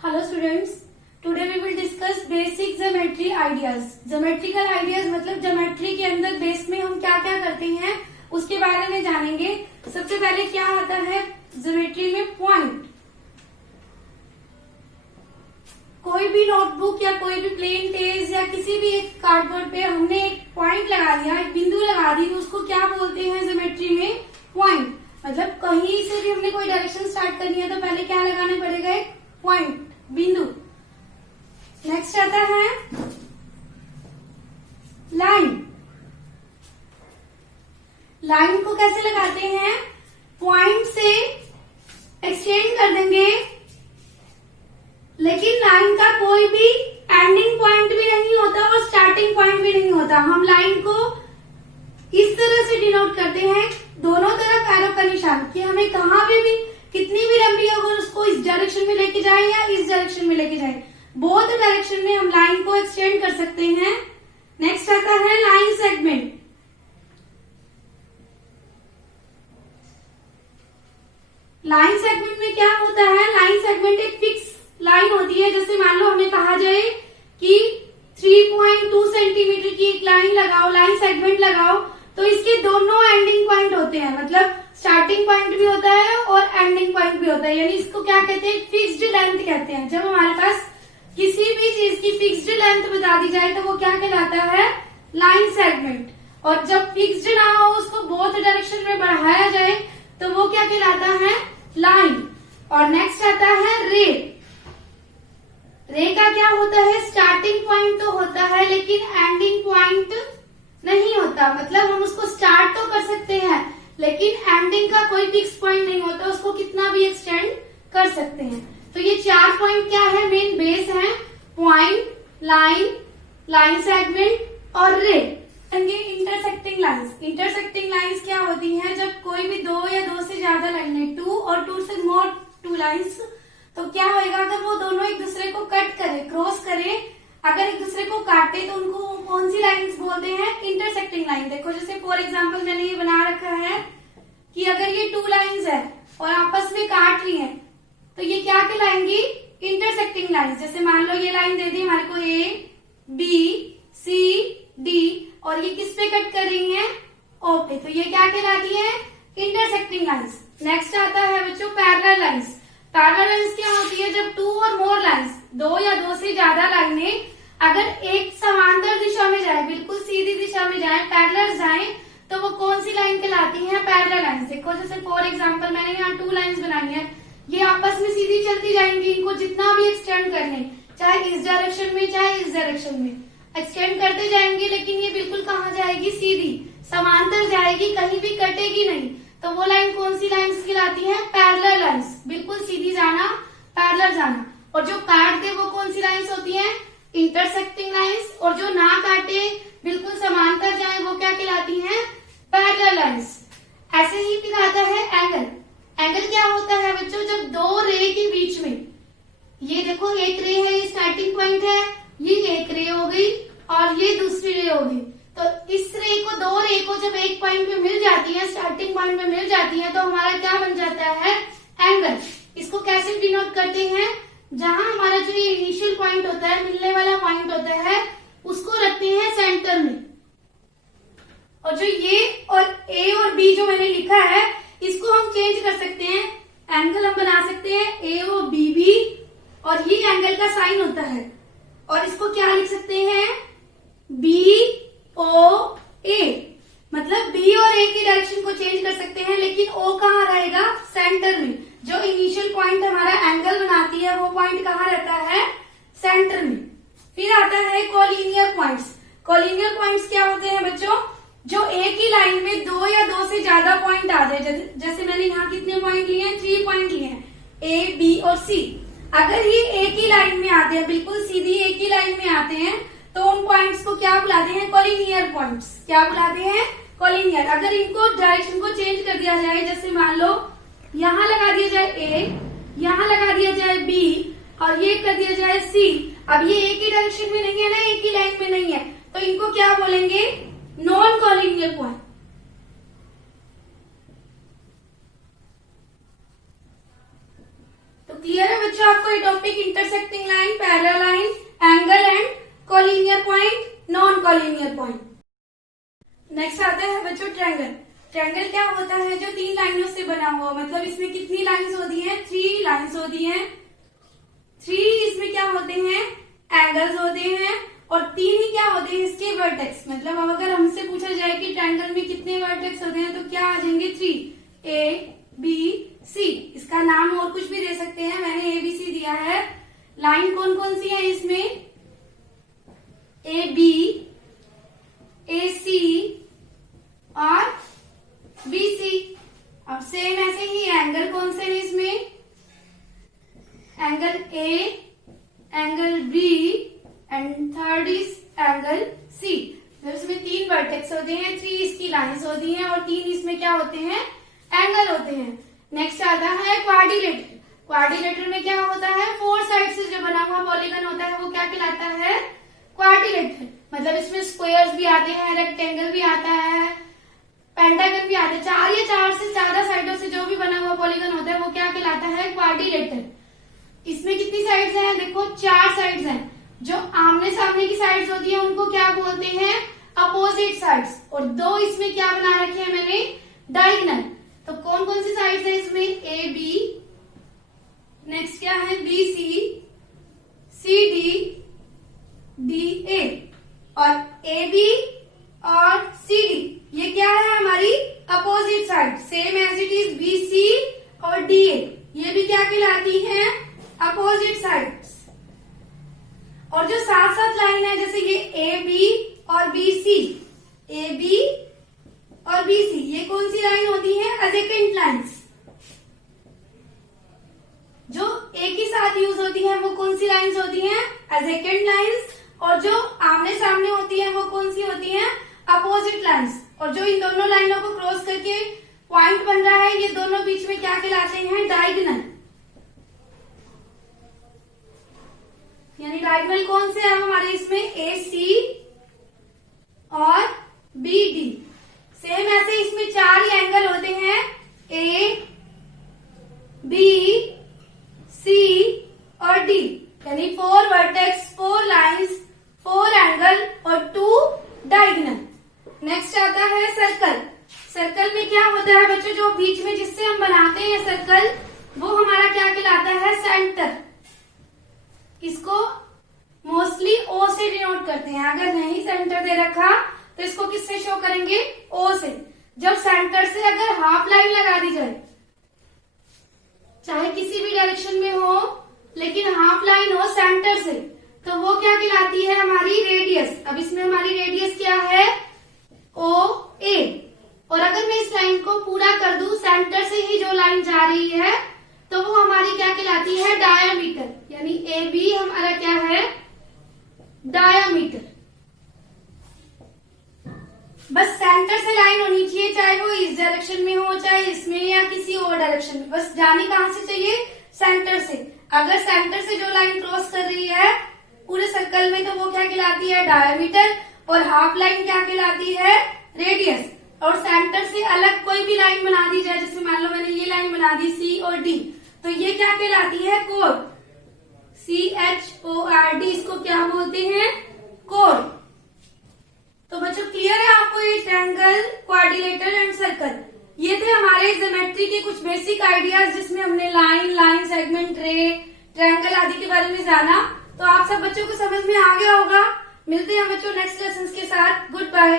Hello students, today we will discuss basic geometry ideas. Geometrical ideas मतलब geometry के अंदर base में हम क्या क्या करते हैं उसके बारे में जानेंगे। सबसे पहले क्या आता है ज्योमेट्री में पॉइंट। कोई भी नोटबुक या कोई भी प्लेन पेज या किसी भी एक कार्डबोर्ड पे हमने एक पॉइंट लगा दिया, एक बिंदु लगा दी, तो उसको क्या बोलते हैं ज्योमेट्री में? पॉइंट। मतलब कहीं से भी हमने कोई डायरेक्शन स्टार्ट करनी है तो पहले क्या लगाना पड़ेगा? एक पॉइंट, बिंदु। नेक्स्ट आता है लाइन। लाइन को कैसे लगाते हैं? पॉइंट से एक्सटेंड कर देंगे, लेकिन लाइन का कोई भी एंडिंग पॉइंट भी नहीं होता और स्टार्टिंग पॉइंट भी नहीं होता। हम लाइन को इस तरह से डिनोट करते हैं, दोनों तरफ एरो का निशान, कि हमें कहां पे भी कितनी भी लंबी अगर उसको इस डायरेक्शन में लेके जाए या इस डायरेक्शन में लेके जाए, बोथ डायरेक्शन में हम लाइन को एक्सटेंड कर सकते हैं। नेक्स्ट आता है लाइन सेगमेंट। लाइन सेगमेंट में क्या होता है? लाइन सेगमेंट एक फिक्स लाइन होती है। जैसे मान लो हमें कहा जाए कि 3.2 सेंटीमीटर की एक लाइन लगाओ, लाइन सेगमेंट लगाओ, तो इसके दोनों एंडिंग पॉइंट होते हैं, मतलब स्टार्टिंग पॉइंट भी होता है और एंडिंग पॉइंट भी होता है। यानी इसको क्या कहते हैं? फिक्स्ड लेंथ कहते हैं। जब हमारे पास किसी भी चीज की फिक्स्ड लेंथ बता दी जाए तो वो क्या कहलाता है? Line segment. और जब फिक्स्ड ना हो, उसको बोथ डायरेक्शन में बढ़ाया जाए तो वो क्या कहलाता है? लाइन। और नेक्स्ट आता है रे। रे का क्या होता है? स्टार्टिंग पॉइंट तो होता है लेकिन एंडिंग पॉइंट नहीं होता। मतलब हम उसको स्टार्ट तो कर सकते हैं लेकिन एंडिंग का कोई फिक्स पॉइंट नहीं होता, उसको कितना भी एक्सटेंड कर सकते हैं। तो ये 4 पॉइंट क्या है? मेन बेस है। पॉइंट, लाइन, लाइन सेगमेंट और रे। Intersecting lines. इंटरसेक्टिंग लाइंस क्या होती हैं? जब कोई भी दो या दो से ज्यादा लाइनें, 2 और 2 से मोर 2 लाइंस, तो क्या होएगा? अगर वो दोनों एक दूसरे को कट करे, क्रॉस करे, अगर एक दूसरे को काटे तो उनको कौन सी लाइंस बोलते हैं? Intersecting line. देखो जैसे फॉर एग्जांपल मैंने ये बना रखा है कि अगर ये 2 लाइंस है और आपस में काट रही हैं तो ये क्या कहलाएंगी? Intersecting lines. जैसे मान लो ये लाइन दे दी हमारे को ए, बी, सी, डी, और ये किस पे कट कर रही है? ओ पे, तो ये क्या कहलाती है? Intersecting lines. नेक्स्ट आता है बच्चों पैरेलल लाइंस। पैरेलल लाइंस क्या होती है? जब 2 और मोर लाइंस, 2 या 2 से ज्यादा लाइनें अगर एक समांतर दिशा में जाए, बिल्कुल सीधी दिशा में जाए, पैरेलल जाए, तो वो कौन सी लाइन कहलाती है? Parallel lines. देखो जैसे फॉर एग्जांपल मैंने यहाँ 2 लाइंस बनाई है, ये आपस में सीधी चलती जाएंगी। इनको जितना भी एक्सटेंड कर लें, चाहे इस डायरेक्शन में चाहे इस डायरेक्शन में, एक्सटेंड करते जाएंगे, लेकिन ये बिल्कुल कहाँ जाएगी? सीधी समांतर जाएगी, कहीं भी कटेगी नहीं। तो वो लाइन कौन सी लाइंस कहलाती है? Parallel lines. बिल्कुल सीधी जाना, पैरेलल जाना। और जो काट दे वो कौन सी लाइंस होती है? Intersecting lines. और जो ना काटे, बिल्कुल समांतर जाए, वो क्या कहलाती है? Parallel lines. ऐसे ही फिर आता है एंगल। एंगल क्या होता है बच्चों? जब दो रे के बीच में, ये देखो एक रे है, ये स्टार्टिंग पॉइंट है, ये एक रे हो गई और ये दूसरी रे हो गई, तो इस रे को, दो रे को जब एक पॉइंट पे मिल जाती है, स्टार्टिंग पॉइंट पे मिल जाती है, तो हमारा क्या बन जाता है? एंगल। इसको कैसे डिनोट करते हैं? जहां हमारा जो ये इनिशियल पॉइंट होता है, मिलने वाला पॉइंट होता है, उसको रखते हैं सेंटर में। और जो ये और ए और बी जो मैंने लिखा है, इसको हम चेंज कर सकते हैं। एंगल हम बना सकते हैं ए ओ बी बी, और ये एंगल का साइन होता है, और इसको क्या लिख सकते हैं? बी ओ ए। मतलब बी और ए की डायरेक्शन को चेंज कर सकते हैं, लेकिन ओ कहाँ रहेगा? सेंटर में। जो इनिशियल पॉइंट हमारा एंगल बनाती है वो पॉइंट कहाँ रहता है? सेंटर में। फिर आता है कोलिनियर पॉइंट्स। कोलिनियर पॉइंट्स क्या होते हैं बच्चों? जो एक ही लाइन में 2 या 2 से ज्यादा पॉइंट आ जाए। जैसे मैंने यहाँ कितने पॉइंट लिए हैं? 3 पॉइंट लिए हैं, ए, बी और सी। अगर ये एक ही लाइन में आते हैं, बिल्कुल सीधी एक ही लाइन में आते हैं, तो उन पॉइंट्स को क्या बुलाते हैं? Collinear points. क्या बुलाते हैं? कोलिनियर। अगर इनको डायरेक्शन को चेंज कर दिया जाए, जैसे मान लो यहाँ लगा दिया जाए ए, यहाँ लगा दिया जाए बी, और ये कर दिया जाए सी। अब ये एक ही डायरेक्शन में नहीं है ना, एक ही लाइन में नहीं है, तो इनको क्या बोलेंगे? Non collinear point. तो क्लियर है बच्चों आपको ये topic, intersecting line, parallel line, angle and collinear point, non collinear point. Next आता है बच्चों ट्रायंगल। ट्रायंगल क्या होता है? जो 3 लाइनों से बना हुआ, मतलब इसमें कितनी लाइंस होती हैं? 3 लाइंस होती हैं। 3 इसमें क्या होते हैं? एंगल्स होते हैं, और 3 ही क्या होते हैं? इसके वर्टेक्स। मतलब अब अगर हमसे पूछा जाए कि ट्रायंगल में कितने वर्टेक्स होते हैं तो क्या आ जाएंगे? 3, ABC। इसका नाम और कुछ भी दे सकते हैं, मैंने ABC दिया है। लाइन कौन कौन सी है इसमें? AB, AC और BC। अब सेम ऐसे ही एंगल कौन से है इसमें? Angle A, angle B and third is angle C। इसमें 3 वर्टेक्स होते हैं, 3 इसकी लाइंस होती हैं, और 3 इसमें क्या होते हैं? एंगल होते हैं। नेक्स्ट आता है क्वाड्रिलेटरल। क्वाड्रिलेटरल में क्या होता है? 4 साइड से जो बना हुआ पॉलीगन होता है वो क्या कहलाता है? क्वाड्रिलेटरल। मतलब इसमें स्क्वायर्स भी आते हैं, रेक्टेंगल भी आता है, पेंटागन भी आता है। 4 या 4 से ज्यादा साइडों से जो भी बना हुआ पॉलीगन होता है वो क्या कहलाता है? क्वाड्रिलेटरल। इसमें कितनी साइड्स हैं? देखो 4 साइड्स हैं। जो आमने सामने की साइड्स होती है उनको क्या बोलते हैं? Opposite sides. और 2 इसमें क्या बना रखे हैं मैंने? डायगोनल। तो कौन कौन सी साइड्स है इसमें? AB, नेक्स्ट क्या है? BC, CD, DA, और AB और CD ये क्या है? हमारी opposite side, same as it is BC और DA। ये भी क्या कहलाती है? Opposite sides. और जो साथ साथ लाइन है, जैसे ये AB और BC, AB और BC, ये कौन सी लाइन होती है? Adjacent lines. जो एक ही साथ यूज होती है वो कौन सी लाइंस होती हैं? Adjacent lines. और जो आमने सामने होती है वो कौन सी होती हैं? Opposite lines. और जो इन दोनों लाइनों को क्रॉस करके पॉइंट बन रहा है, ये दोनों बीच में क्या कहलाते हैं? डायगोनल। यानी डायगोनल कौन से हैं हमारे इसमें? AC और BD। सेम ऐसे इसमें 4 ही एंगल होते हैं, A, B, C और D। यानी 4 वर्टेक्स, 4 लाइंस, 4 एंगल और 2 डायगोनल। नेक्स्ट आता है सर्कल। सर्कल में क्या होता है बच्चों? जो बीच में जिससे हम बनाते हैं सर्कल, वो हमारा क्या कहलाता है? सेंटर। इसको मोस्टली O से डिनोट करते हैं। अगर नहीं सेंटर दे रखा तो इसको किससे शो करेंगे? O से। जब सेंटर से अगर हाफ लाइन लगा दी जाए, चाहे किसी भी डायरेक्शन में हो, लेकिन हाफ लाइन हो सेंटर से, तो वो क्या कहलाती है? हमारी रेडियस। अब इसमें हमारी रेडियस क्या है? OA। और अगर मैं इस लाइन को पूरा कर दूं, सेंटर से ही जो लाइन जा रही है, तो वो हमारी क्या कहलाती है? डायामीटर। यानी AB हमारा क्या है? डायामीटर। बस सेंटर से लाइन होनी चाहिए, चाहे वो इस डायरेक्शन में हो, चाहे इसमें, या किसी और डायरेक्शन में। बस जानी कहां से चाहिए? सेंटर से। अगर सेंटर से जो लाइन क्रॉस कर रही है पूरे सर्कल में, तो वो क्या कहलाती है? डायामीटर। और हाफ लाइन क्या कहलाती है? रेडियस। और सेंटर से अलग कोई भी लाइन बना दी जाए, जैसे मान लो मैंने ये लाइन बना दी C और D, तो ये क्या कहलाती है? कोड। CHORD, इसको क्या बोलते हैं? कोड। तो बच्चों क्लियर है आपको ये ट्रायंगल, क्वाड्रिलेटरल एंड सर्कल। ये थे हमारे ज्योमेट्री के कुछ बेसिक आइडियाज, जिसमें हमने लाइन, सेगमेंट, रे, ट्रायंगल आदि के बारे में जाना। तो आप सब बच्चों को समझ में आ गया होगा। मिलते हैं बच्चों नेक्स्ट लेसन के साथ। Good bye.